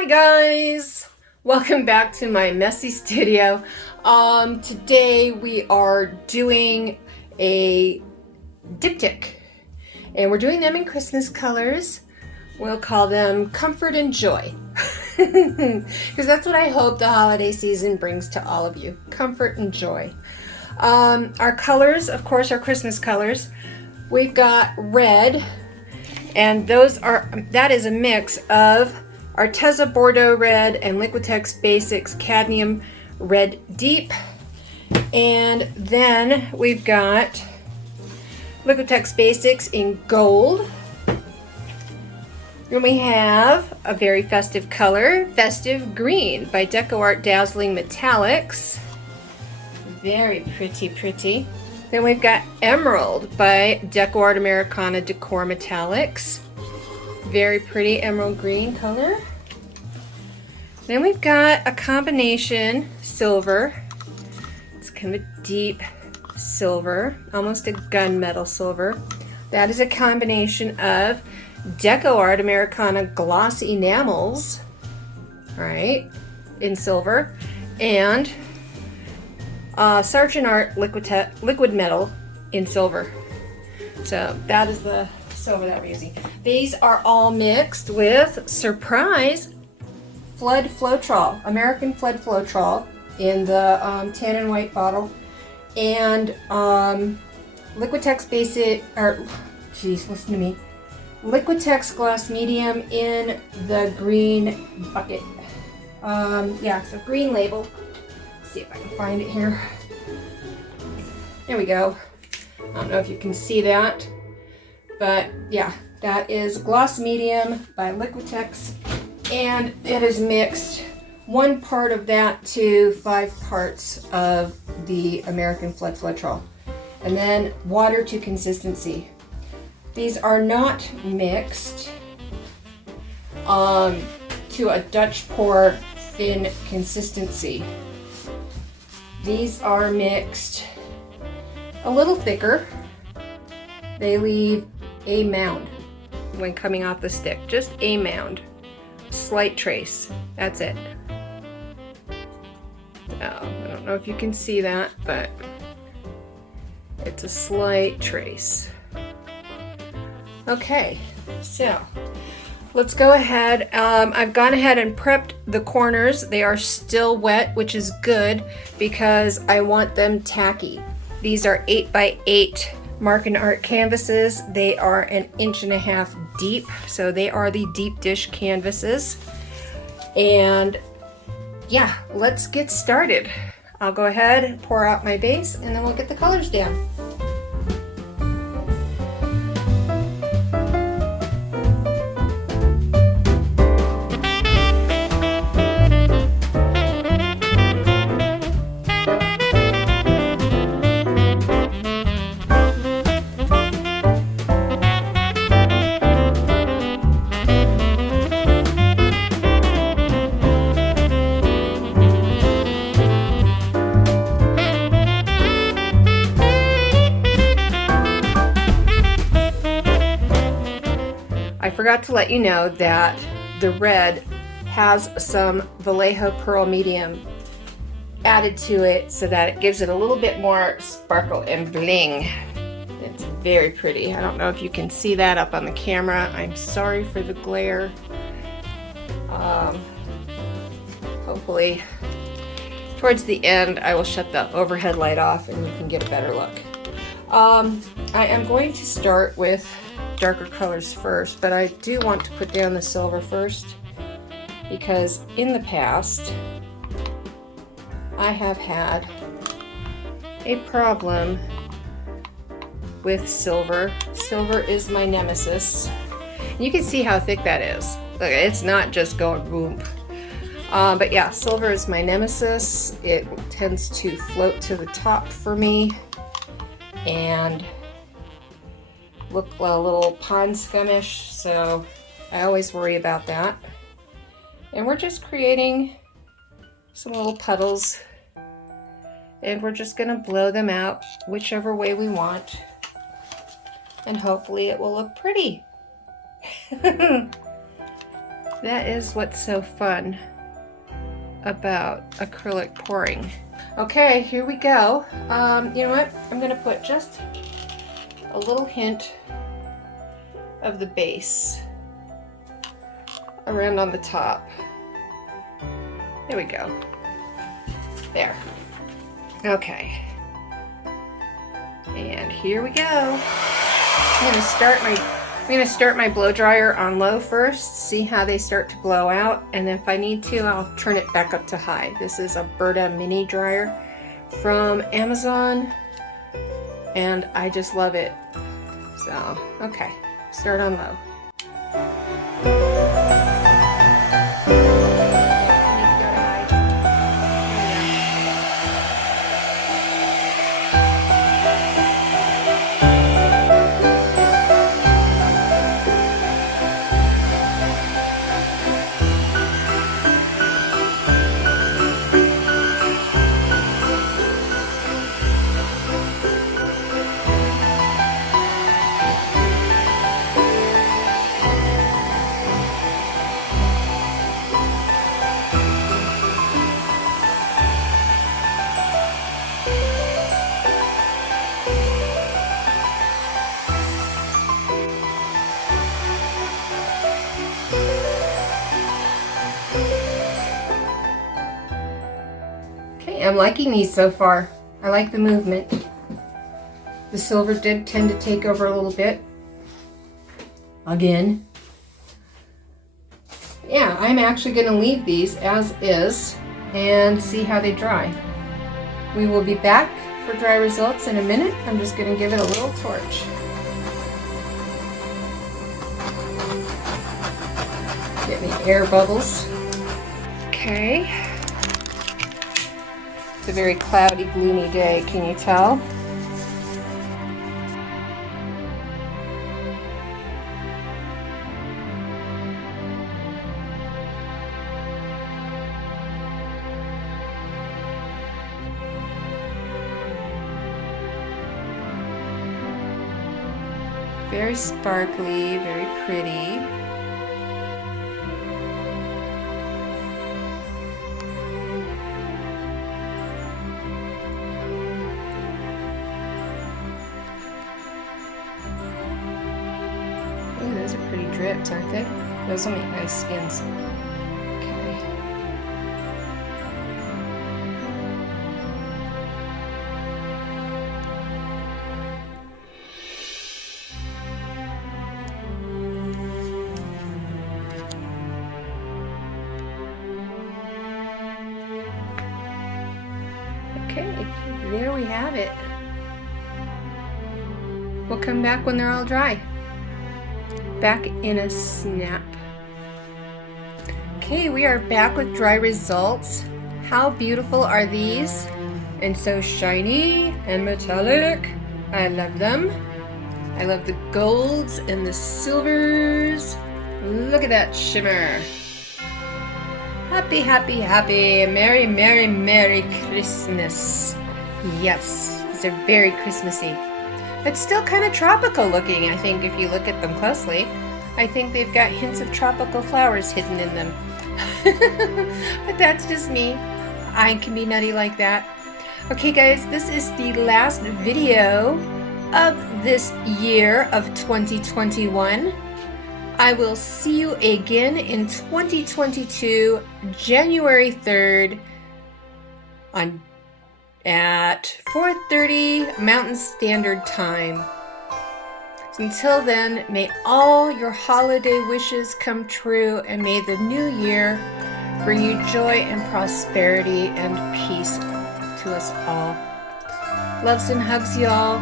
Hi guys! Welcome back to my messy studio. Today we are doing a diptych and we're doing them in Christmas colors. We'll call them Comfort and Joy because that's what I hope the holiday season brings to all of you. Comfort and joy. Our colors, of course, are Christmas colors. We've got red, and that is a mix of Arteza Bordeaux Red and Liquitex Basics Cadmium Red Deep. And then we've got Liquitex Basics in gold. Then we have a very festive color, Festive Green by DecoArt Dazzling Metallics. Very pretty, pretty. Then we've got Emerald by DecoArt Americana Decor Metallics. Very pretty emerald green color. Then we've got a combination silver. It's kind of a deep silver, almost a gunmetal silver. That is a combination of DecoArt Americana Gloss Enamels, right, in silver, and Sargent Art Liquid Metal in silver. So that is the silver that we're using. These are all mixed with, surprise, Floetrol, American Floetrol in the tan and white bottle, and Liquitex Basic, listen to me, Liquitex Gloss Medium in the green bucket. So green label. Let's see if I can find it here. There we go. I don't know if you can see that, but yeah, that is Gloss Medium by Liquitex, and it is mixed 1 part of that to 5 parts of the American Floetrol, and then water to consistency. These are not mixed to a Dutch pour thin consistency. These are mixed a little thicker. They leave a mound when coming off the stick, just a mound, slight trace, that's it. I don't know if you can see that, but it's a slight trace. Okay, so let's go ahead. I've gone ahead and prepped the corners. They are still wet, which is good because I want them tacky. These are 8x8 Mark and Art canvases. They are 1.5 inches deep, so they are the deep dish canvases. And yeah, let's get started. I'll go ahead and pour out my base and then we'll get the colors down. I forgot to let you know that the red has some Vallejo Pearl Medium added to it so that it gives it a little bit more sparkle and bling. It's very pretty. I don't know if you can see that up on the camera. I'm sorry for the glare. Hopefully towards the end I will shut the overhead light off and you can get a better look. I am going to start with darker colors first, but I do want to put down the silver first because in the past I have had a problem with silver. Silver is my nemesis. You can see how thick that is. Look, it's not just going boom. But yeah, silver is my nemesis. It tends to float to the top for me and look a little pond scumish, so I always worry about that. And we're just creating some little puddles, and we're just going to blow them out whichever way we want, and hopefully it will look pretty. That is what's so fun about acrylic pouring. Okay, here we go. You know what? I'm gonna put just a little hint of the base around on the top. There we go. There. Okay. And here we go. I'm gonna start my blow dryer on low first, see how they start to blow out, and if I need to, I'll turn it back up to high. This is a Berta mini dryer from Amazon, and I just love it. So, okay, start on low. I'm liking these so far. I like the movement. The silver did tend to take over a little bit. Again. Yeah, I'm actually going to leave these as is and see how they dry. We will be back for dry results in a minute. I'm just going to give it a little torch. Get me air bubbles. Okay. It's a very cloudy, gloomy day, can you tell? Very sparkly, very pretty. Ooh, those are pretty drips, aren't they? Those will make nice skins. Okay. Okay, there we have it. We'll come back when they're all dry. Back in a snap. Okay, we are back with dry results. How beautiful are these? And so shiny and metallic. I love them. I love the golds and the silvers. Look at that shimmer. Happy, happy, happy. Merry, merry, merry Christmas. Yes, these are very Christmassy. It's still kind of tropical looking, I think, if you look at them closely. I think they've got hints of tropical flowers hidden in them. But that's just me. I can be nutty like that. Okay, guys, this is the last video of this year of 2021. I will see you again in 2022, January 3rd at 4:30 Mountain Standard Time. Until then, may all your holiday wishes come true, and may the new year bring you joy and prosperity and peace to us all. Loves and hugs, y'all.